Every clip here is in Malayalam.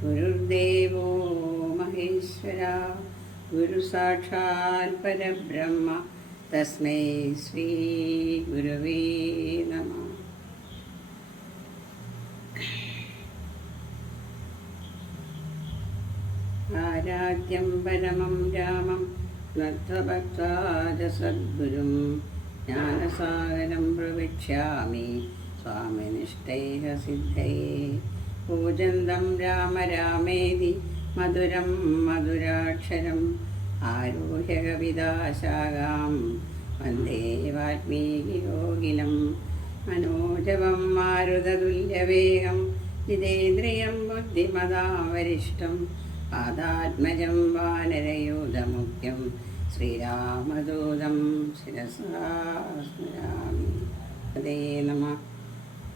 ഗുരുർദേവോ മഹേശ്വര ഗുരു സാക്ഷാൽ പരബ്രഹ്മ തസ്മൈ ശ്രീ ഗുരവേ നമ. ആരാധ്യം പരമം രാമം നദ്ധഭക്താജസദ്ഗുരും ജ്ഞാനസാഗരം പ്രവിക്ഷ്യാമി. സ്വാമിനിഷ്ഠൈക സിദ്ധയേ പൂജന്തം രാമ രാമേതി മധുരം മധുരാക്ഷരം ആരോഹ്യ കവിതാശാഖാം വന്ദേ വാൽമീകിയോഗിനം മനോജവം മാരുതതുല്യവേഗം ജിതേന്ദ്രിയം ബുദ്ധിമതാവരിഷ്ടം പാദാത്മജം വാനരയൂതമുഖ്യം ശ്രീരാമദൂതം ശിരസാ സ്മരാമി അതേ നമ.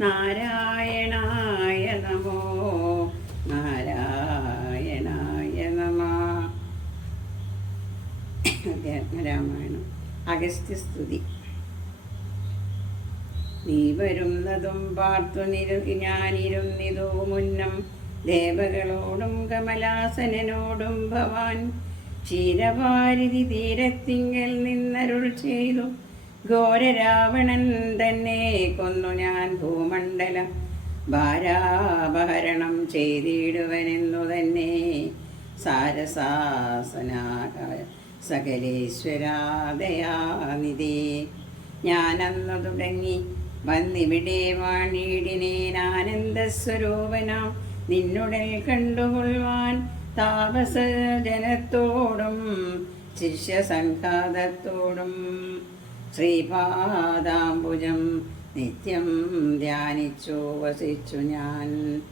നാരായണായ നമോ നാരായണായ നമ. രാമായണം. അഗസ്ത്യസ്തുതി നീ വരുന്നതും പാർത്തു നിരു ഞാനിരുന്നിതോ മുന്നം ദേവകളോടും കമലാസനോടും ഭവാൻ ക്ഷീരവാരിധി തീരത്തിങ്കൽ നിന്നരുൾ ചെയ്തു. ഘോരരാവണൻ തന്നെ കൊന്നു ഞാൻ ഭൂമണ്ഡലം. ഭാരാപഹരണം ചെയ്തിടുവനെന്നു തന്നെ സാരസാസനാക സകലേശ്വരാദയാനിധി. ഞാനന്നു തുടങ്ങി വന്നിവിടെ വാണിയിടിനേൻ ആനന്ദസ്വരൂപനാം നിന്നുടൽ കണ്ടുകൊള്ളുവാൻ താപസ ജനത്തോടും ശിഷ്യസംഘാതത്തോടും ശ്രീപാദാംബുജം നിത്യം ധ്യാനിച്ചു വസിച്ചു ഞാൻ.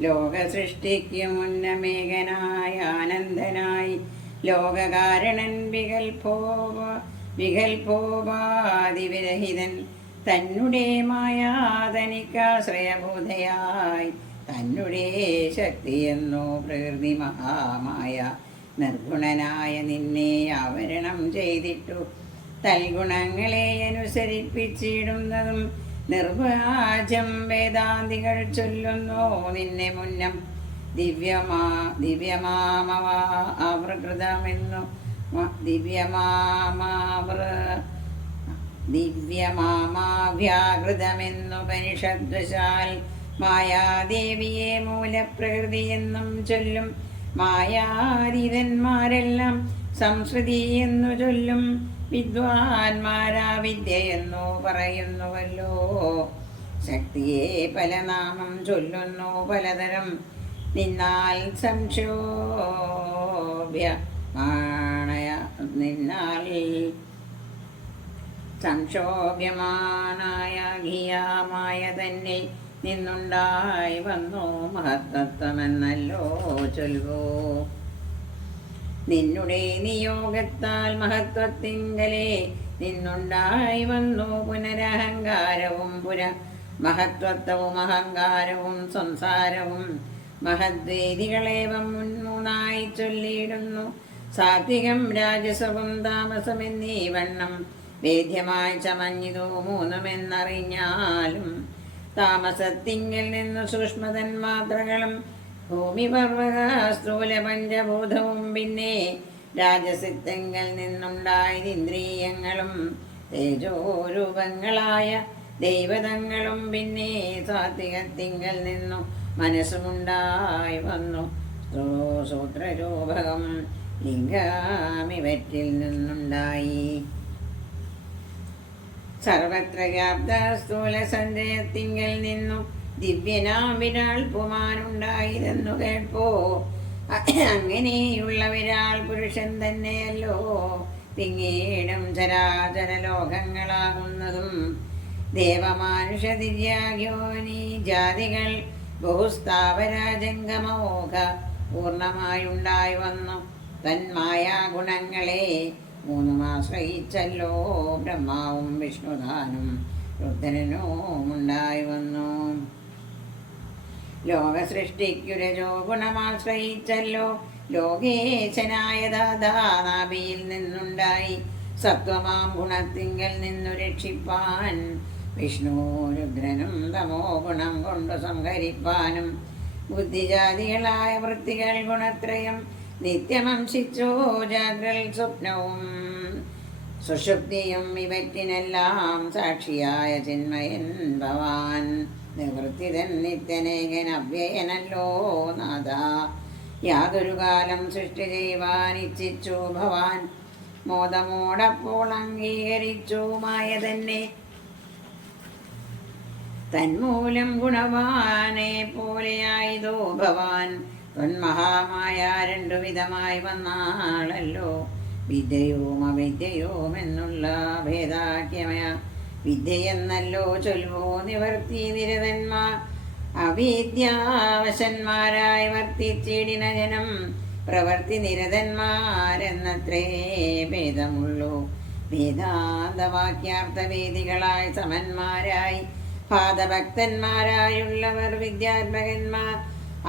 ലോകസൃഷ്ടിക്ക് മുന്നമേകനായ ആനന്ദനായി ലോകകാരണൻ വികൽപോവ വികൽപോവാതിവിരഹിതൻ തന്നുടേ മായാതനിക്കാശ്രയബോധയായി തന്നുടേ ശക്തിയെന്നു പ്രകൃതി മഹാമായ നിർഗുണനായ നിന്നെ ആവരണം ചെയ്തിട്ടു. തൽഗുണങ്ങളെ അനുസരിപ്പിച്ചിടുന്നതും നിർവാചം വേദാന്തികൾ ചൊല്ലുന്നു നിന്നെ മുന്നം. ദിവ്യമാ ദിവ്യമാമവ ആവൃകൃതമെന്നു. ദിവ്യമാമാവൃ ദിവ്യമാമാവ്യാകൃതമെന്നു ദിവ്യമാമാവ്യാകൃതമെന്നുപനിഷദ്വശാൽ മായാദേവിയെ മൂലപ്രകൃതിയെന്നും ചൊല്ലും. മായാതീതന്മാരെല്ലാം സംസ്കൃതി എന്നു ചൊല്ലും. വിദ്വാൻമാരാ വിദ്യയെന്നു പറയുന്നുവല്ലോ. ശക്തിയെ പല നാമം ചൊല്ലുന്നു പലതരം നിന്നാൽ സംക്ഷോഭ്യ ആണയ നിന്നാൽ സംക്ഷോഭ്യമാനായ തന്നെ നിന്നുണ്ടായി വന്നു മഹത്തത്വമെന്നല്ലോ ചൊൽവോ. നിന്നുടെ നിയോഗത്താൽ മഹത്വത്തിങ്കലെ നിന്നുണ്ടായി വന്നു പുനരഹങ്കാരവും പുര മഹത്വത്വവും അഹങ്കാരവും സംസാരവും. മഹദ്വേദികളേവം മുൻമൂന്നായി ചൊല്ലിയിടുന്നു. സാത്വികം രാജസവും താമസം എന്നീ വണ്ണം വേദ്യമായി ചമഞ്ഞിതു മൂന്നുമെന്നറിഞ്ഞാലും താമസത്തിങ്കിൽ നിന്നു സൂക്ഷ്മതൻ മാത്രകളും ഭൂമി പർവക സ്ഥൂല പഞ്ചഭൂതവും പിന്നെ രാജസിദ്ധങ്ങൾ നിന്നുണ്ടായത് ഇന്ദ്രിയങ്ങളും തേജോരൂപങ്ങളായ ദൈവതങ്ങളും പിന്നെ സാത്വികത്തിങ്കൽ നിന്നു മനസ്സുമുണ്ടായി വന്നു. സൂത്രരൂപകം ലിംഗാമിവറ്റിൽ നിന്നുണ്ടായി. സർവത്ര വ്യാപ്ത സ്ഥൂല സഞ്ചയത്തിങ്കൽ നിന്നു ദിവ്യനാം വിരാൾ പുമാനുണ്ടായതെന്നു കേൾപ്പോ. അങ്ങനെയുള്ള വിരാൾ പുരുഷൻ തന്നെയല്ലോ. പിന്നീടും ചരാചര ലോകങ്ങളാകുന്നതും ദേവമാനുഷ ദിവ്യാഗ്യോനി ജാതികൾ ബഹുസ്ഥാപരാജംഗമോക പൂർണമായുണ്ടായി വന്നു. തന്മായ ഗുണങ്ങളെ മൂന്നുമാശ്രയിച്ചല്ലോ ബ്രഹ്മാവും വിഷ്ണുദാനും രുദ്രനും ഉണ്ടായി വന്നു. ലോക സൃഷ്ടിക്കു രജോ ഗുണമാശ്രയിച്ചല്ലോ ലോകേശനായ ദാദാനാഭിയിൽ നിന്നുണ്ടായി. സത്വമാം ഗുണത്തിങ്കൽ നിന്നു രക്ഷിപ്പാൻ. വിഷ്ണു രുദ്രനും തമോ ഗുണം കൊണ്ടു സംഹരിപ്പാനും. ബുദ്ധിജാതികളായ വൃത്തികൾ ഗുണത്രയം നിത്യമംശിച്ചോ ജാഗ്രൽ സ്വപ്നവും. സുഷുപ്തിയും ഇവറ്റിനെല്ലാം സാക്ഷിയായ ചിന്മയൻ ഭവാൻ. നിത്യനേകൻ അവ്യയനല്ലോ നാഥ. യാതൊരു കാലം സൃഷ്ടി ചെയ്യുവാൻ ഇച്ഛിച്ചു ഭവാൻ. മോദമോടപ്പോൾ അംഗീകരിച്ചു മായ തന്നെ തന്മൂലം ഗുണവാനെ പോലെയായതോ ഭവാൻ. തൊന്മഹാമായ രണ്ടു വിധമായി വന്നാളല്ലോ. വിദ്യയും അവിദ്യയും എന്നുള്ള ഭേദാക്യമയ വിദ്യയെന്നല്ലോ ചൊൽവോ നിവർത്തി നിരതന്മാർ. അവിദ്യാവശന്മാരായി വർത്തിച്ചിടിന ജനം പ്രവർത്തി നിരതന്മാരെന്നത്രേ ഭേദമുള്ളൂ. വേദാന്തവാക്യാർത്ഥ വേദികളായി സമന്മാരായി പാദഭക്തന്മാരായുള്ളവർ വിദ്യാത്മകന്മാർ.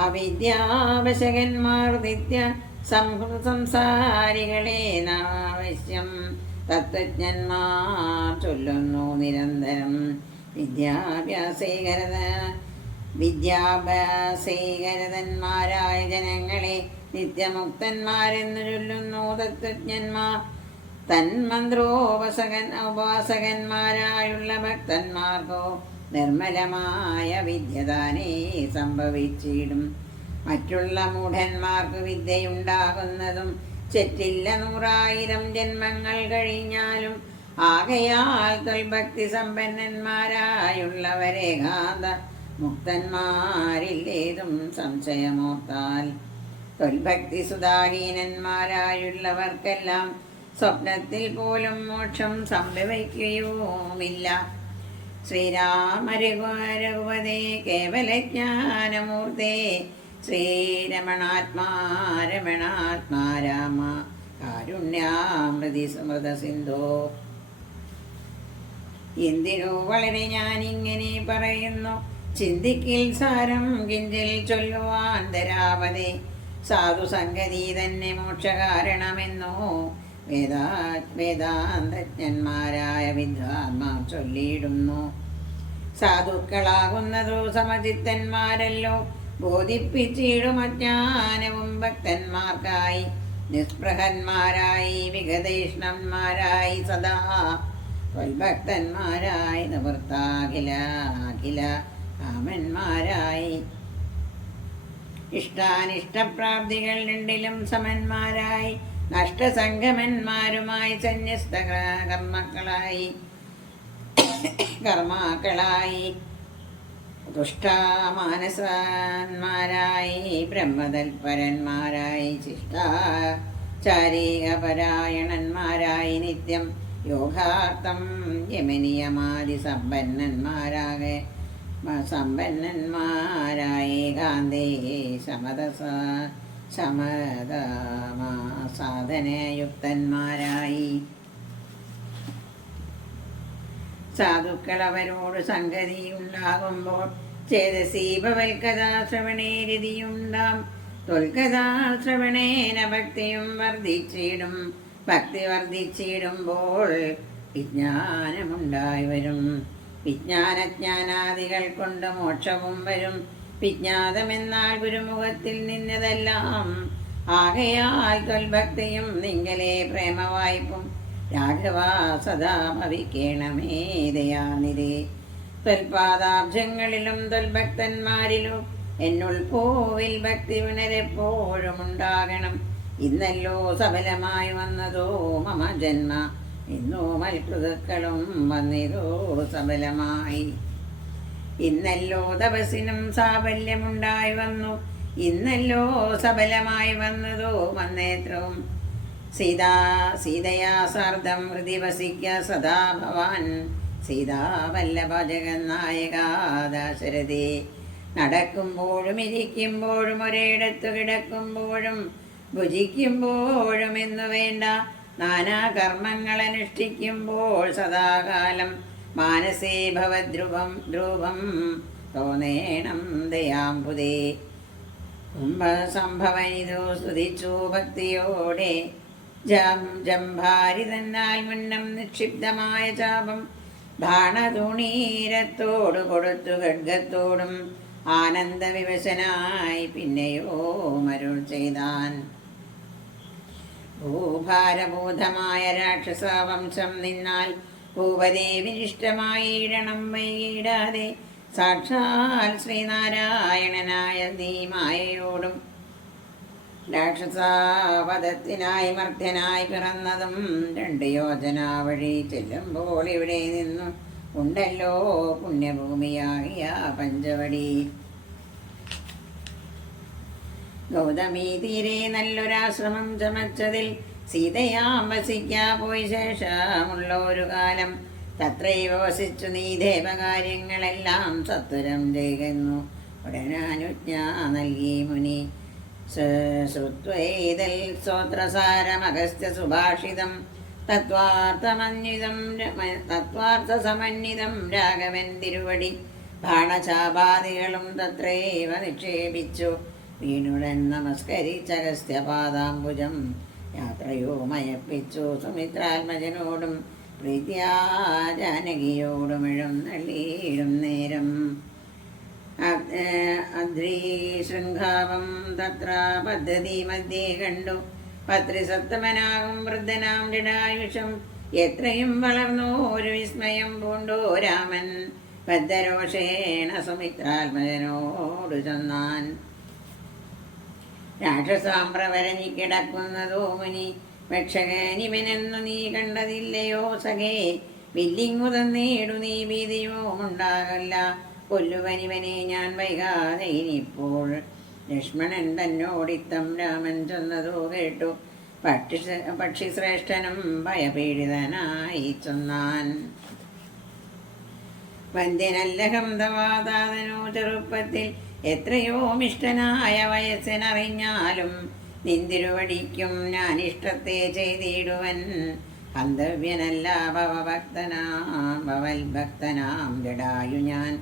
അവിദ്യാവശകന്മാർ നിത്യ സംസാരികളേനാവശ്യം. സംസാരികളെ നാവശ്യം തത്വജ്ഞന്മാർ ചൊല്ലുന്നു നിരന്തരം. വിദ്യാഭ്യാസീകരത വിദ്യാഭ്യാസീകരതന്മാരായ ജനങ്ങളെ നിത്യമുക്തന്മാരെന്ന് ചൊല്ലുന്നു തത്വജ്ഞന്മാർ. തന്മന്ത്രോപസകൻ ഉപാസകന്മാരായുള്ള ഭക്തന്മാർക്കോ നിർമ്മലമായ വിദ്യദാനേ സംഭവിച്ചിടും. മറ്റുള്ള മൂഢന്മാർക്ക് വിദ്യയുണ്ടാകുന്നതും ചെറ്റില്ല നൂറായിരം ജന്മങ്ങൾ കഴിഞ്ഞാലും ആകയാൽ തൊൽഭക്തി സമ്പന്നന്മാരായുള്ളവരെ ഗാന്ത മുക്തന്മാരില്ലേതും സംശയമോർത്താൽ. തൊൽഭക്തി സുധാഹീനന്മാരായുള്ളവർക്കെല്ലാം സ്വപ്നത്തിൽ പോലും മോക്ഷം സംഭവിക്കുകയുമില്ല. ശ്രീരാമരഘുവരഘുപതേ കേവലജ്ഞാനമൂർത്തേ ശ്രീരമണാത്മാ രമണാത്മാ രാമ. കാരുണ്യാമൃതി സമൃത സിന്ധോ. എന്തിനു വളരെ ഞാനിങ്ങനെ പറയുന്നു? ചിന്തിക്കിൽ സാരം കിഞ്ചിൽ ചൊല്ലുവാൻ ധരാവതേ സാധു സംഗതി തന്നെ മോക്ഷകാരണമെന്നോ? വേദാ വേദാന്തജ്ഞന്മാരായ വിദ്വാൻമാർ ചൊല്ലിയിടുന്നു. സാധുക്കളാകുന്നതോ സമചിത്തന്മാരല്ലോ? ബോധിപ്പിച്ചിടും അജ്ഞാനവും ഭക്തന്മാർക്കായി നിസ്പൃഹന്മാരായി വികതീഷ്ണന്മാരായി സദാ. ഭക്തന്മാരായി നിവൃത്താഖില അഖില കാമന്മാരായി. ഇഷ്ടാനിഷ്ടപ്രാപ്തികൾ രണ്ടിലും സമന്മാരായി നഷ്ടസംഗമന്മാരുമായി സന്യസ്ത കർമ്മക്കളായി കർമാക്കളായി. ദുഷ്ടമാനസന്മാരായി ബ്രഹ്മതൽപരന്മാരായി ശിഷ്ടാചാരികപരായണന്മാരായി നിത്യം യോഗാർത്ഥം യമനീയമാതി സമ്പന്നന്മാരാകെ സമ്പന്നന്മാരായി ഗാന്ധേ സമതസ സമതമാ സാധനയുക്തന്മാരായി. സാധുക്കൾ അവരോട് സംഗതി ഉണ്ടാകുമ്പോൾ ചേതസീപവൽക്കഥാശ്രവണേരിതിയുണ്ടാം. തൊൽക്കഥാശ്രവണേന ഭക്തിയും വർദ്ധിച്ചിടും. ഭക്തി വർദ്ധിച്ചിടുമ്പോൾ വിജ്ഞാനമുണ്ടായി വരും. വിജ്ഞാനജ്ഞാനാദികൾ കൊണ്ട് മോക്ഷവും വരും. വിജ്ഞാതമെന്നാൽ ഗുരുമുഖത്തിൽ നിന്നതെല്ലാം. ആകയാൽ തൊൽഭക്തിയും നിങ്ങളെ പ്രേമവായ്പും രാഘവ സദാ ഭവിക്കണമേ തൊൽപാദാബ്ജങ്ങളിലും തൊൽഭക്തന്മാരിലും എന്നുൾ ഭക്തി ഉണരെപ്പോഴും ഉണ്ടാകണം ഇന്നല്ലോ സഫലമായി വന്നതോ മമ ജന്മ. ഇന്നോ മൽകൃതുക്കളും വന്നിതോ സഫലമായി. ഇന്നല്ലോ തപസ്സിനും സാഫല്യമുണ്ടായി വന്നു. ഇന്നല്ലോ സഫലമായി വന്നതോ വന്നേത്രവും സീതാ സീതയാ സാർദ്ധം ഹൃദി വസിക്ക സദാ ഭവാൻ. സീതാവല്ലഭ ജഗന്നായകാദാശരഥേ നടക്കുമ്പോഴും ഇരിക്കുമ്പോഴും ഒരിടത്തു കിടക്കുമ്പോഴും ഭുജിക്കുമ്പോഴും എന്നു വേണ്ട. നാനാ കർമ്മങ്ങൾ അനുഷ്ഠിക്കുമ്പോൾ സദാകാലം മാനസേ ഭവദ്രുപം ധ്രുവം തോന്നേണം ദയാംബുദേ. കുംഭസംഭവനിതു സ്തുതിച്ചു ഭക്തിയോടെ ജംഭാരി മുന്നം നിക്ഷിപ്തമായ ചാപം. ബാണതുണീരത്തോടു കൊടുത്തു ഖഡ്ഗത്തോടും ആനന്ദവിവശനായി പിന്നെയോ മരുൾ ചെയ്താൻ. ഭൂഭാരഭൂതമായ രാക്ഷസവംശം നിന്നാൽ ഭൂപദേവിനിഷ്ടമായിടണം വൈകിടാതെ. സാക്ഷാൽ ശ്രീനാരായണനായ നീ മായയോടും രാക്ഷസാവധത്തിനായി മർദ്ധ്യനായി പിറന്നതും രണ്ട് യോജന വഴി ചെല്ലുമ്പോൾ ഇവിടെ നിന്നു ഉണ്ടല്ലോ പുണ്യഭൂമിയാകിയ പഞ്ചവടി. ഗൗതമി തീരെ നല്ലൊരാശ്രമം ചമച്ചതിൽ സീതയാം വസിക്കാ പോയി ശേഷമുള്ള ഒരു കാലം. തത്രൈവ വസിച്ചു നീ ദേവകാര്യങ്ങളെല്ലാം സത്വരം ചെയ്യുന്നു. ഉടനാനുജ്ഞ നൽകി മുനി. ശ്രുത്വൈതൽ സ്തോത്രസാരമഗസ്ത്യ സുഭാഷിതം. തത്വാർത്ഥമന്വിതം തത്വാർത്ഥസമന്വിതം രാഘവൻ തിരുവടി. ബാണചാപാദികളും തത്രേവ നിക്ഷേപിച്ചു. വീണുടൻ നമസ്കരിച്ചഗസ്ത്യപാദാംബുജം യാത്രയോ മയപ്പിച്ചു സുമിത്രാത്മജനോടും പ്രീത്യാ ജാനകിയോടുമിഴും നള്ളിയിടും നേരം. അദ്രീശൃംഖാവം തത്ര പദ്ധതി മധ്യേ കണ്ടു. പത്രിസത്തമനാകും വൃദ്ധനാം ജഡായുഷം എത്രയും വളർന്നു ഒരു വിസ്മയം പൂണ്ടു. രാമൻ ബദ്ധരോഷേണ സുമിത്രാത്മജനോടു ചെന്നാൻ. രാക്ഷസാമ്പ്രവരനി കിടക്കുന്നതോ മുനി. ഭക്ഷകനിവനെന്നു നീ കണ്ടതില്ലയോ സഖേ. വില്ലിങ്ങു തന്നേടു നീ ഭീതിയോ ഉണ്ടാകല്ല കൊല്ലുവനിവനെ ഞാൻ വൈകാതെ ഇനിപ്പോൾ ലക്ഷ്മണൻ തന്നോടിത്തം രാമൻ ചെന്നതോ കേട്ടു. പക്ഷി പക്ഷിശ്രേഷ്ഠനും ഭയപീഡിതനായി ചെന്നാൻ. വന്ധ്യനല്ലഹം തവാതാതനോ ചെറുപ്പത്തിൽ എത്രയോ മിഷ്ടനായ വയസ്സിനറിഞ്ഞാലും നിന്തിരുവടിക്കും ഞാൻ ഇഷ്ടത്തെ ചെയ്തിടുവൻ. ഹന്തവ്യനല്ല ഭവഭക്തനാം ഭവൽ ഭക്തനാം ജഡായു ഞാൻ.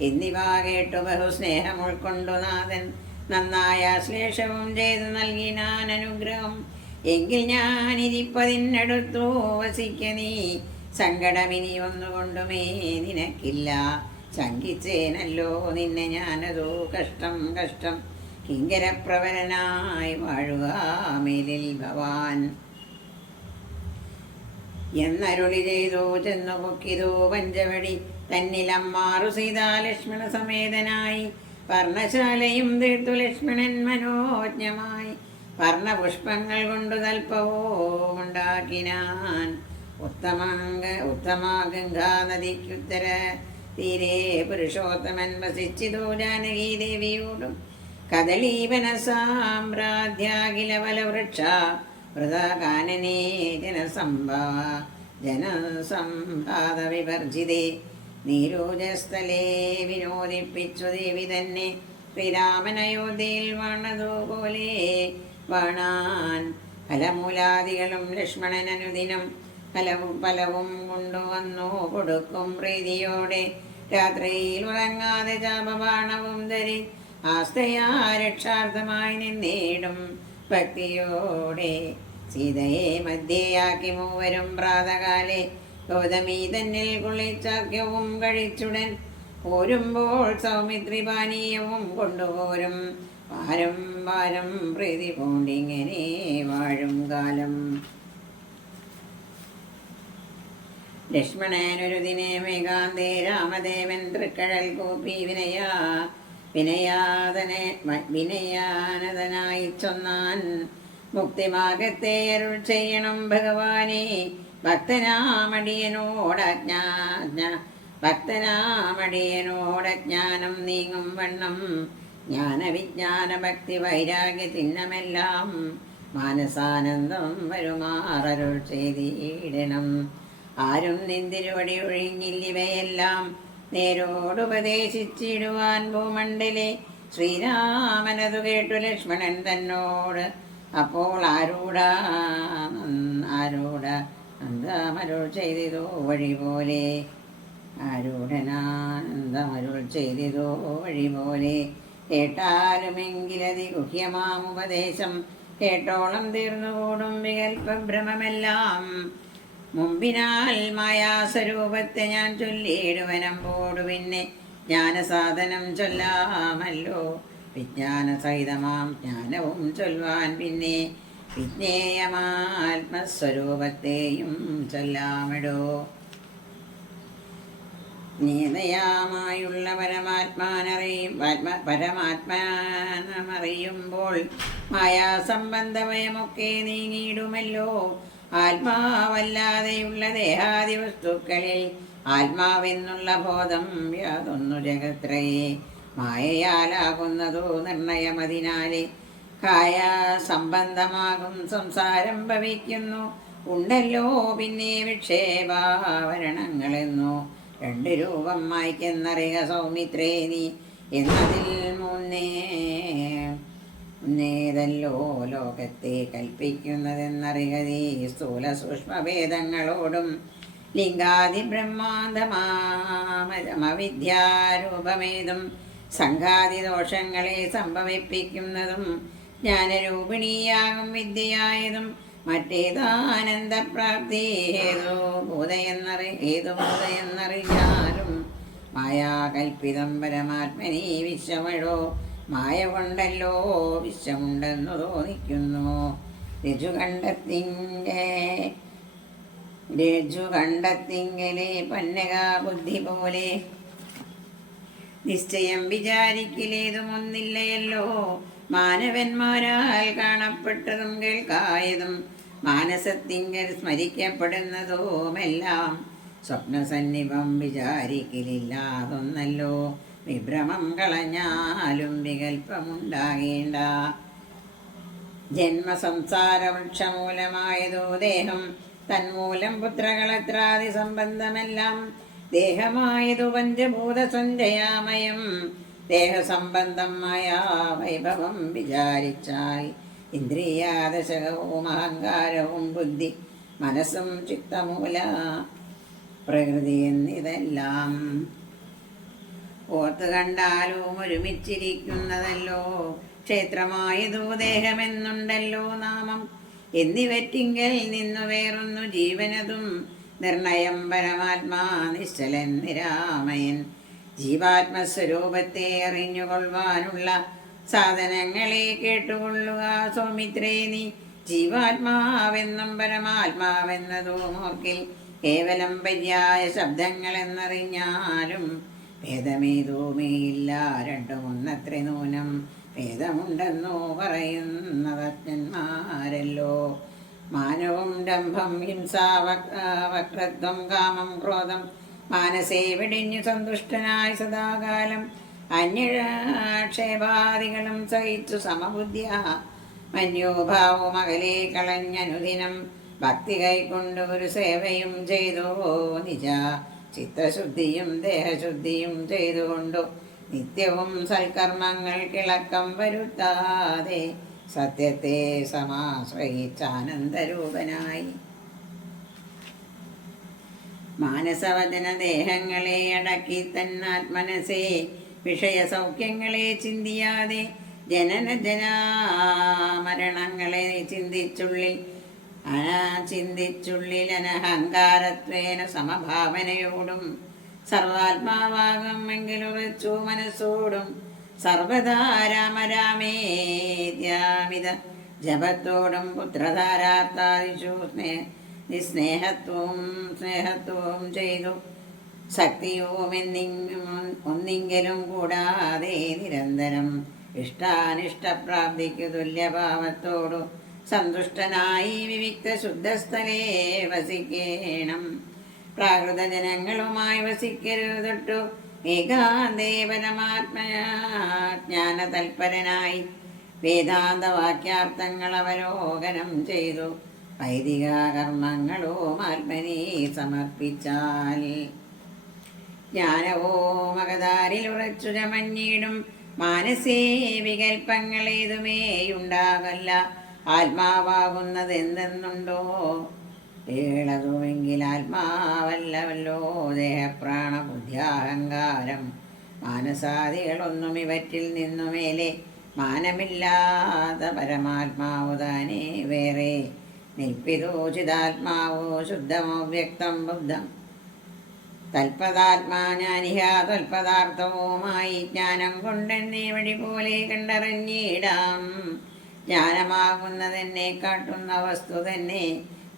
എന്നിവ കേട്ടു ബഹുസ്നേഹം ഉൾക്കൊണ്ടു നാഥൻ. നന്നായ ശ്ലേഷവും ചെയ്തു നൽകി ഞാൻ അനുഗ്രഹം. എങ്കിൽ ഞാൻ ഇരിപ്പതിനടുത്തു വസിക്ക നീ. സങ്കടമിനി ഒന്നുകൊണ്ടുമേ നിനക്കില്ല. ശങ്കിച്ചേനല്ലോ നിന്നെ ഞാനതോ കഷ്ടം കഷ്ടം. കിങ്കരപ്രവരനായി വാഴുക മേലിൽ ഭവാൻ. എന്നരുളി ചെയ്തു ചെന്നു പൊക്കിതു പഞ്ചവടി. തന്നിലമ്മാറു സീതാലക്ഷ്മണ സമേതനായി വർണശാലയും തീർത്തു ലക്ഷ്മണൻ മനോജ്ഞമായി വർണപുഷ്പങ്ങൾ കൊണ്ടു തൽപ്പവോ ഉണ്ടാക്കിനാൻ. ഉത്തമാംഗ ഉത്തമാ ഗംഗാനദിക്കുത്തര തീരെ പുരുഷോത്തമൻ വസിച്ചിതോ ജാനകി ദേവിയോടും കദളീവന സാമ്രാധ്യാഖില വലവൃക്ഷ വൃതാകാനനേ ജനസംഭവ ജനസംഭാത വിവർജിതേ നീരോജസ്ഥലേ വിനോദിപ്പിച്ചു ദേവി തന്നെ. ശ്രീരാമനയോധ്യയിൽ വണതുപോലെ വണാൻ. ഫലമൂലാദികളും ലക്ഷ്മണൻ അനുദിനം ഫലവും ഫലവും കൊണ്ടുവന്നു കൊടുക്കും പ്രീതിയോടെ. രാത്രിയിൽ ഉറങ്ങാതെ ജാപബാണവും ധരി ആസ്തയാ രക്ഷാർത്ഥമായി നിന്നേടും ഭക്തിയോടെ. സീതയെ മധ്യയാക്കി മൂവരും പ്രാതകാലെ ഗൗതമി തന്നിൽ കുളിച്ചാർക്യവും കഴിച്ചുടൻ പോരുമ്പോൾ സൗമിത്രി പാനീയവും കൊണ്ടുപോരും. വാരം വാരം പ്രീതി പൂണ്ടിങ്ങനെ വാഴും കാലം. ലക്ഷ്മണനൊരു ദിനെ മേഘാന്തേ രാമദേവൻ തൃക്കഴൽ കൂപ്പി വിനയാ വിനയാതനെ വിനയാനതനായി ചൊന്നാൻ. മുക്തിമാകത്തെ അരുൾ ചെയ്യണം ഭഗവാനെ ഭക്തനാമടിയനോടജ്ഞ ഭക്തനാമടിയനോടജ്ഞാനം നീങ്ങും വണ്ണം. ജ്ഞാനവിജ്ഞാന ഭക്തി വൈരാഗ്യ ചിഹ്നമെല്ലാം മാനസാനന്ദം വരുമാറരുൾ ചെയ്തിടണം. ആരും നിന്തിരുവടി ഒഴിഞ്ഞില്ലിവയെല്ലാം നേരോടുപദേശിച്ചിടുവാൻ ഭൂമണ്ഡലെ ശ്രീരാമനതു കേട്ടു ലക്ഷ്മണൻ തന്നോട്. അപ്പോൾ ആരൂടാ? ആരൂഢ അന്തമരുൾ ചെയ്തിതോ വഴി പോലെ? ആരൂഢനാനന്ദമരുൾ ചെയ്തിതോ വഴി പോലെ? കേട്ടാലുമെങ്കിലതി ഗുഹ്യമാം ഉപദേശം. കേട്ടോളം തീർന്നുകൂടും വികൽപ്പഭ്രമമെല്ലാം. മുമ്പിനാൽ മായാസ്വരൂപത്തെ ഞാൻ ചൊല്ലിയിടുവനം പോടു പിന്നെ ജ്ഞാനസാധനം ചൊല്ലാമല്ലോ. വിജ്ഞാനസഹിതമാം ജ്ഞാനവും ചൊല്ലുവാൻ പിന്നെ വിജ്ഞേയമാത്മസ്വരൂപത്തെയും ചൊല്ലാമിടോ. നീതയാമായുള്ള പരമാത്മാനറിയും ആത്മ പരമാത്മാനമറിയുമ്പോൾ മായാസംബന്ധമയമൊക്കെ നീങ്ങിയിടുമല്ലോ. ആത്മാവല്ലാതെയുള്ള ദേഹാദി വസ്തുക്കളിൽ ആത്മാവെന്നുള്ള ബോധം യാതൊന്നു ജഗത്രയെ മായയാലാകുന്നതോ നിർണയമതിനാലെ കായ സംബന്ധമാകും സംസാരം ഭവിക്കുന്നു. ഉണ്ടല്ലോ പിന്നെ വിക്ഷേപാവരണങ്ങളെന്നോ. രണ്ട് രൂപം മായ്ക്കെന്നറിയ സൗമിത്രേ നീ. എന്നതിൽ മുന്നേ മുന്നേതല്ലോ ലോകത്തെ കൽപ്പിക്കുന്നതെന്നറിയ നീ. സ്ഥൂല സൂക്ഷ്മഭേദങ്ങളോടും ലിംഗാദി ബ്രഹ്മാന്തമാവിദ്യാരൂപമേതും സംഘാതി ദോഷങ്ങളെ സംഭവിപ്പിക്കുന്നതും ജ്ഞാനരൂപിണിയാകും വിദ്യയായതും മറ്റേതാനന്ദപ്രാപ്തി ഏതോ ഭൂതയെന്നറി ഏതു ഭൂതയെന്നറിഞ്ഞാലും മായാകൽപ്പിതം പരമാത്മനി വിശ്വമഴോ മായ കൊണ്ടല്ലോ വിശ്വമുണ്ടെന്നു തോന്നിക്കുന്നു. രജുകണ്ഠത്തിന്റെ രജുകണ്ഠത്തിങ്കലെ പന്നക ബുദ്ധി പോലെ. നിശ്ചയം വിചാരിക്കലേതുമൊന്നില്ലയല്ലോ. മാനവന്മാരാൽ കാണപ്പെട്ടതും കേൾക്കായതും മാനസത്തിങ്കൽ സ്മരിക്കപ്പെടുന്നതുമെല്ലാം സ്വപ്നസന്നിഭം വിചാരിക്കലില്ലാതൊന്നല്ലോ. വിഭ്രമം കളഞ്ഞാലും വികൽപ്പമുണ്ടാകേണ്ട. ജന്മസംസാര വൃക്ഷമൂലമായതോ ദേഹം തന്മൂലം പുത്രകളത്രാദി സംബന്ധമെല്ലാം ദേഹമായതു പഞ്ചഭൂത സഞ്ജയാമയം ദേഹസംബന്ധമായ വൈഭവം വിചാരിച്ചാൽ ഇന്ദ്രിയാദശകവും അഹങ്കാരവും ബുദ്ധി മനസ്സും ചിത്തമൂല പ്രകൃതി എന്നിതെല്ലാം ഓർത്ത് കണ്ടാലും ഒരുമിച്ചിരിക്കുന്നതല്ലോ. ക്ഷേത്രമായതോ ദേഹമെന്നുണ്ടല്ലോ നാമം. എന്നിവറ്റിങ്കൽ നിന്നു വേറൊന്നു ജീവനതും. നിർണയം പരമാത്മാ നിശ്ചലൻ നിരാമയൻ. ജീവാത്മസ്വരൂപത്തെ അറിഞ്ഞുകൊള്ളുവാനുള്ള സാധനങ്ങളെ കേട്ടുകൊള്ളുക സൗമിത്രേ നീ ജീവാത്മാവെന്നും പരമാത്മാവെന്നതോ ഓർക്കിൽ കേവലം പര്യായ ശബ്ദങ്ങൾ എന്നറിഞ്ഞാലും ഭേദമേതോമേയില്ല. രണ്ടും ഒന്നത്ര നൂനം ഭേദമുണ്ടെന്നോ പറയുന്നതജ്ഞന്മാരല്ലോ മാനവും ഡംഭം ഹിംസ വക്രത്വം കാമം ക്രോധം മാനസേ വെടിഞ്ഞു സന്തുഷ്ടനായി സദാകാലം അന്യക്ഷേപാദികളും സഹിച്ചു സമബുദ്ധ്യ. മന്യോഭാവവും അകലെ കളഞ്ഞനുദിനം ഭക്തി കൈക്കൊണ്ട് ഒരു സേവയും ചെയ്തു. നിജ ചിത്തശുദ്ധിയും ദേഹശുദ്ധിയും ചെയ്തുകൊണ്ടു നിത്യവും സൽക്കർമ്മങ്ങൾ കിളക്കം വരുത്താതെ സത്യത്തെ സമാശ്രയിച്ചാനന്ദരൂപനായി. മാനസവചന ദേഹങ്ങളെ അടക്കി തന്നാത്മനസേ വിഷയസൗഖ്യങ്ങളെ ചിന്തിയാതെ ജനന ജനാമരണങ്ങളെ ചിന്തിച്ചുള്ളിൽ ചിന്തിച്ചുള്ളിൽ അനഹങ്കാരത്വേന സമഭാവനയോടും സർവാത്മാവാകുമെങ്കിലുറച്ചു മനസ്സോടും സർവദാ രാമരാമേദ്യാമിത ജപത്തോടും പുത്രധാരാത്താദിഷു സ്നേഹ നിസ്നേഹത്വവും സ്നേഹത്വവും ചെയ്തു. ശക്തിയുമെന്നിങ്ങും ഒന്നിങ്കിലും കൂടാതെ നിരന്തരം ഇഷ്ടാനിഷ്ടപ്രാപ്തിക്കു തുല്യഭാവത്തോടു സന്തുഷ്ടനായി വിവിക്ത ശുദ്ധസ്ഥലേ വസിക്കേണം. പ്രാകൃത ജനങ്ങളുമായി വസിക്കരുതൊട്ടു ഏകാന്തേ പരമാത്മജ്ഞാന തൽപരനായി വേദാന്തവാക്യാർത്ഥങ്ങൾ അവലോകനം ചെയ്തു. വൈദിക കർമ്മങ്ങളോ ആത്മനെ സമർപ്പിച്ചാൽ. ജ്ഞാനവോ മകതാരിൽ ഉറച്ചു ചമഞ്ഞിടും മാനസേ വികൽപ്പങ്ങളേതുമേയുണ്ടാകല്ല ആത്മാവാകുന്നത് എന്തെന്നുണ്ടോ ഏളതുമെങ്കിൽ ആത്മാവല്ലവല്ലോ. ദേഹപ്രാണ ബുദ്ധ്യാഹങ്കാരം മാനസാദികളൊന്നും ഇവറ്റിൽ നിന്നുമേലെ മാനമില്ലാത്ത പരമാത്മാവ് താനേ വേറെ. നിൽപ്പിതോചിതാത്മാവോ ശുദ്ധമോ വ്യക്തം ബുദ്ധം. തൽപദാത്മാ ഞാനിഹ ജ്ഞാനം കൊണ്ടെന്നേ വഴി പോലെ കണ്ടറിഞ്ഞിടാം. ജ്ഞാനമാകുന്നതെന്നെ കാട്ടുന്ന വസ്തു തന്നെ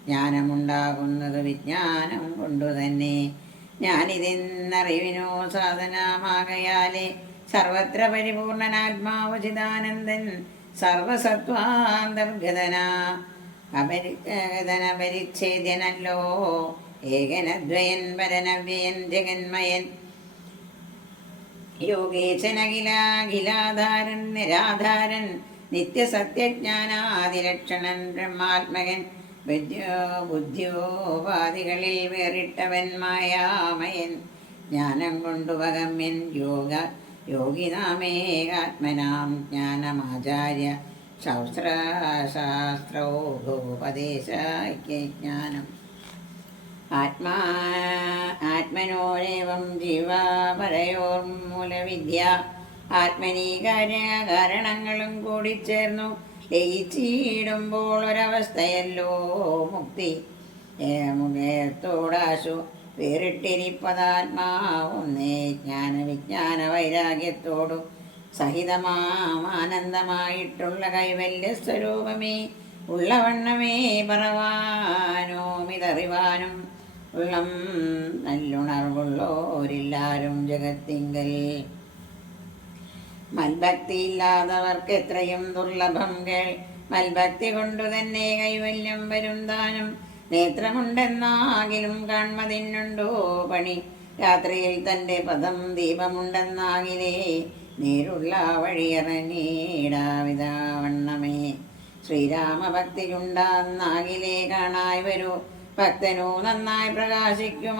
ജ്ഞാനമുണ്ടാകുന്നത് വിജ്ഞാനം കൊണ്ടു തന്നെ. ഞാനിതെന്നറിവിനോ സാധനമാകയാലേ സർവത്ര പരിപൂർണനാത്മാവ് ചിദാനന്ദൻ സർവസത്വാന്തർഗതന. അപരിഗതന പരിച്ഛേദ്യനല്ലോ. ഏകനദ്വയൻ പരനവ്യയൻ ജഗന്മയൻ. യോഗേശനഖിലാഖിലാധാരൻ നിരാധാരൻ. നിത്യസത്യജ്ഞാനാതിലക്ഷണൻ ബ്രഹ്മാത്മകൻ. ബുദ്ധ്യോ ബുദ്ധ്യോപാധികളിൽ വേറിട്ടവൻ മായാമയൻ. ജ്ഞാനം കൊണ്ടുപകമ്യൻ യോഗ. യോഗിനാമേകാത്മനാം ജ്ഞാനമാചാര്യ. ശാസ്ത്രശാസ്ത്രോപദേശജ്ഞാനം. ആത്മാ ആത്മനോരേവം ജീവാപരയോർമൂലവിദ്യ. ആത്മനീ കാരണങ്ങളും കൂടി ചേർന്നു ലയിച്ചിടുമ്പോൾ ഒരവസ്ഥയല്ലോ മുക്തി. ഏമുഖേത്തോടാശു വേറിട്ടിരിപ്പതാത്മാവുന്നേ ജ്ഞാന വിജ്ഞാന വൈരാഗ്യത്തോടു സഹിതമാനന്ദമായിട്ടുള്ള കൈവല്യ സ്വരൂപമേ ഉള്ളവണ്ണമേ പറവാനോമിതറിവാനും ഉള്ളം നല്ലുണർവുള്ളോരില്ലാരും ജഗത്തിങ്കൽ. മൽഭക്തിയില്ലാത്തവർക്ക് എത്രയും ദുർലഭം കേൾ. മൽഭക്തി കൊണ്ടു തന്നെ കൈവല്യം വരും ദാനം. നേത്രമുണ്ടെന്നാകിലും കാൺമതിനുണ്ടോ പണി. രാത്രിയിൽ തന്റെ പദം ദീപമുണ്ടെന്നാകിലേ നേരുള്ള വഴിയറനീടാവിതാവണ്ണമേ ശ്രീരാമഭക്തിയുണ്ടാന്നാകിലേ കാണായി വരൂ. ഭക്തനു നന്നായി പ്രകാശിക്കും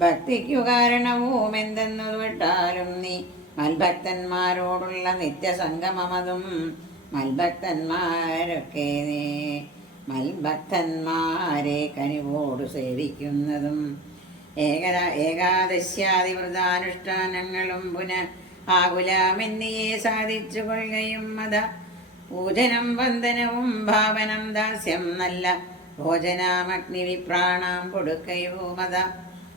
ഭക്തിക്കു കാരണവും എന്തെന്നു വിട്ടാലും നീ മൽഭക്തന്മാരോടുള്ള നിത്യസംഗമതും മൽഭക്തന്മാരൊക്കെ നീ മൽഭക്തന്മാരെ കനിവോട് സേവിക്കുന്നതും. ഏകദ ഏകാദശ്യാതിവൃതാനുഷ്ഠാനങ്ങളും പുന ആകുലാമെന്നിയെ സാധിച്ചു കൊള്ളുകയും മത പൂജനം വന്ദനവും ഭാവനം ദാസ്യം നല്ല ഭോജനാമഗ്നി വിപ്രാണാം കൊടുക്കയോ മത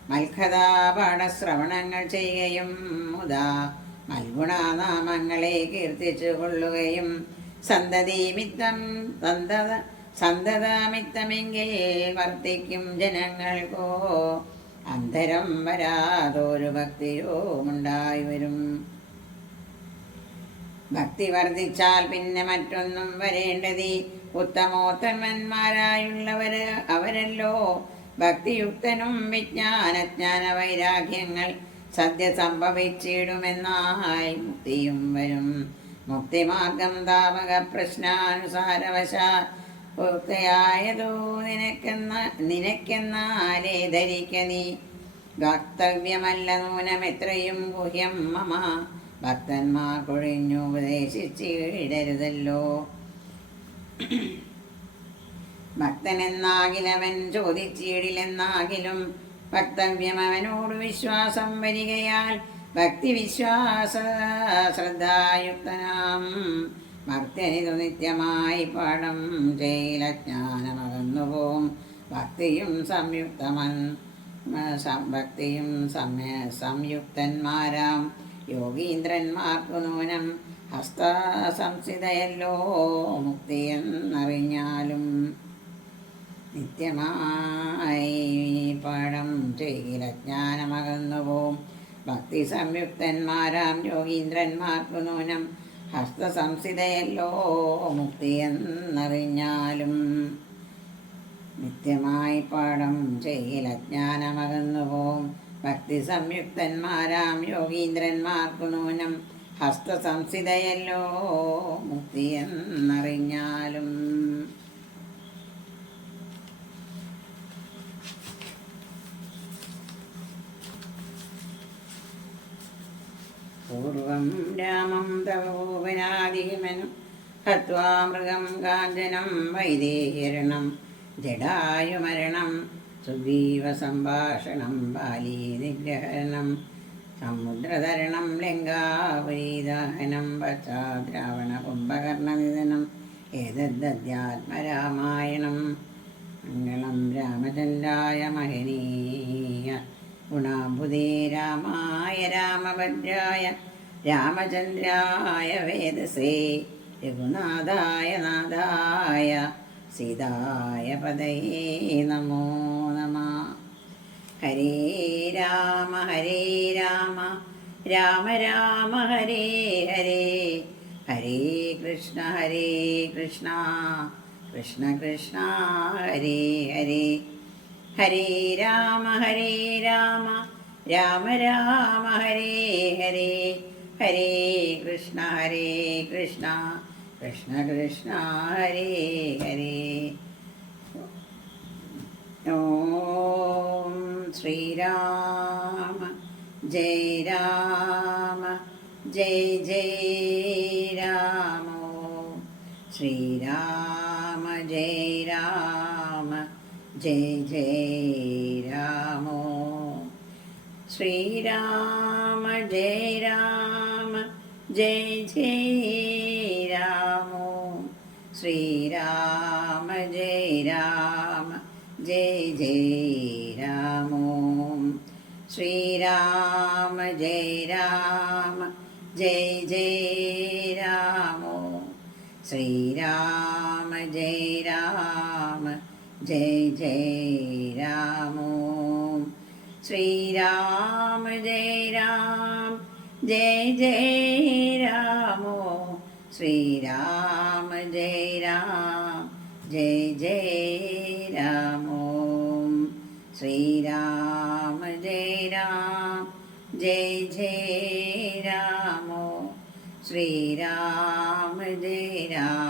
മൽഖതാപാഠശ്രവണങ്ങൾ ചെയ്യുകയും മുതാ മൽഗുണാനാമങ്ങളെ കീർത്തിച്ചു കൊള്ളുകയും സന്തതിമിത്തം സന്തത സന്തതമിത്തമെങ്കിൽ വർത്തിക്കും ജനങ്ങൾക്കോ അന്തരം വരാതൊരു ഭക്തിയോമുണ്ടായി വരും. ഭക്തി വർദ്ധിച്ചാൽ പിന്നെ മറ്റൊന്നും വരേണ്ടതി. ഉത്തമോത്തമന്മാരായുള്ളവര് അവരല്ലോ. ഭക്തിയുക്തനും വിജ്ഞാനജ്ഞാന വൈരാഗ്യങ്ങൾ സദ്യ സംഭവിച്ചിടുമെന്നായി മുക്തിയും വരും. മുക്തിമാർഗം താമക പ്രശ്നാനുസാരവശ പൂർത്തിയായതോ നിനക്കെന്ന നിനക്കെന്നാലേ ധരിക്ക നീ. വക്തവ്യമല്ല നൂനം എത്രയും ഗുഹ്യം മമ. ഭക്തന്മാർ കൊഴിഞ്ഞു ഉപദേശിച്ചിടരുതല്ലോ. ഭക്തനെന്നാകിലവൻ ചോദിച്ചിടില്ലെന്നാകിലും ഭക്തവ്യം അവനോട് വിശ്വാസം വരികയാൽ ഭക്തി വിശ്വാസ ശ്രദ്ധായുക്തനാം. ഭക്തനിതു നിത്യമായി പാഠം ചെയ്യലജ്ഞാനമകന്നുപോം ഭക്തിയും സംയുക്തമൻ ഭക്തിയും സമയ സംയുക്തന്മാരാം. യോഗീന്ദ്രന്മാർക്കു നൂനം ഹസ്ത സംസിതയല്ലോ മുക്തി എന്നറിഞ്ഞാലും നിത്യമായി പാഠം ജ്ഞാനമകന്നുപോം. ഭക്തി സംയുക്തന്മാരാം. യോഗീന്ദ്രന്മാർക്കു നൂനം ഹസ്തസംസിതയല്ലോ മുക്തി എന്നറിഞ്ഞാലും നിത്യമായി പാഠം ചെയ്യൽ ജ്ഞാനമകന്നുപോം ഭക്തി സംയുക്തന്മാരാം യോഗീന്ദ്രന്മാർക്കു നൂനം ഹസ്തസംസിതയല്ലോ മുക്തി എന്നറിഞ്ഞാലും പൂർവം രാമം തവോപനാദിമനം ഹത്വാ മൃഗം കാഞ്ചനം വൈദേഹിരണം. ജഡായുമരണം സുഗ്രീവ സംഭാഷണം ബാലീ നിഗ്രഹരണം സമുദ്രതരണം ലങ്കാപരീദാഹനം പശ്ചാദ്രാവണ കുംഭകർണനിധനം ഏതദ്ധ്യാത്മരാമായണം മംഗളം രാമചന്ദ്രായ മഹനീയ ഗുണാബുധേ രാമായ രാമഭദ്രായ രാമചന്ദ്രായ വേദസേ രഘുനാഥായ നാഥായ സീതായ പദയേ നമോ നമ. ഹരേ രാമ ഹരേ രാമ രാമ രാമ ഹരേ ഹരേ ഹരേ കൃഷ്ണ ഹരേ കൃഷ്ണ കൃഷ്ണ കൃഷ്ണ ഹരേ ഹരേ. ഹരേ രാമ ഹരേ രാമ രാമ രാമ ഹരേ ഹരേ. ഹരേ കൃഷ്ണ ഹരേ കൃഷ്ണ. കൃഷ്ണ കൃഷ്ണ ഹരേ ഹരേ. ഓം ശ്രീരാമ ജയ രാമ ജയ ജയ രാമോ. ശ്രീരാമ ജയ രാമ ജയ ജയ രാമോ. ശ്രീരാമ ജയ രാമ. ജയ ജയ രാമോ ശ്രീരാമ ജയ രാമ ജയ ജയ രാമോ ശ്രീരാമ ജയ രാമ ജയ ജയ രാമോ ശ്രീരാമ ജയ രാമ ജയ ജയ രാമോ ശ്രീരാമ ജയ രാം ജയ ജയ രാമോ? ശ്രീരാമ ജയ രാം. ജയ ജയ രാമോ? ശ്രീരാമ ജയ രാം. ജയ ജയ രാമോ? ശ്രീരാമ ജയ ജയ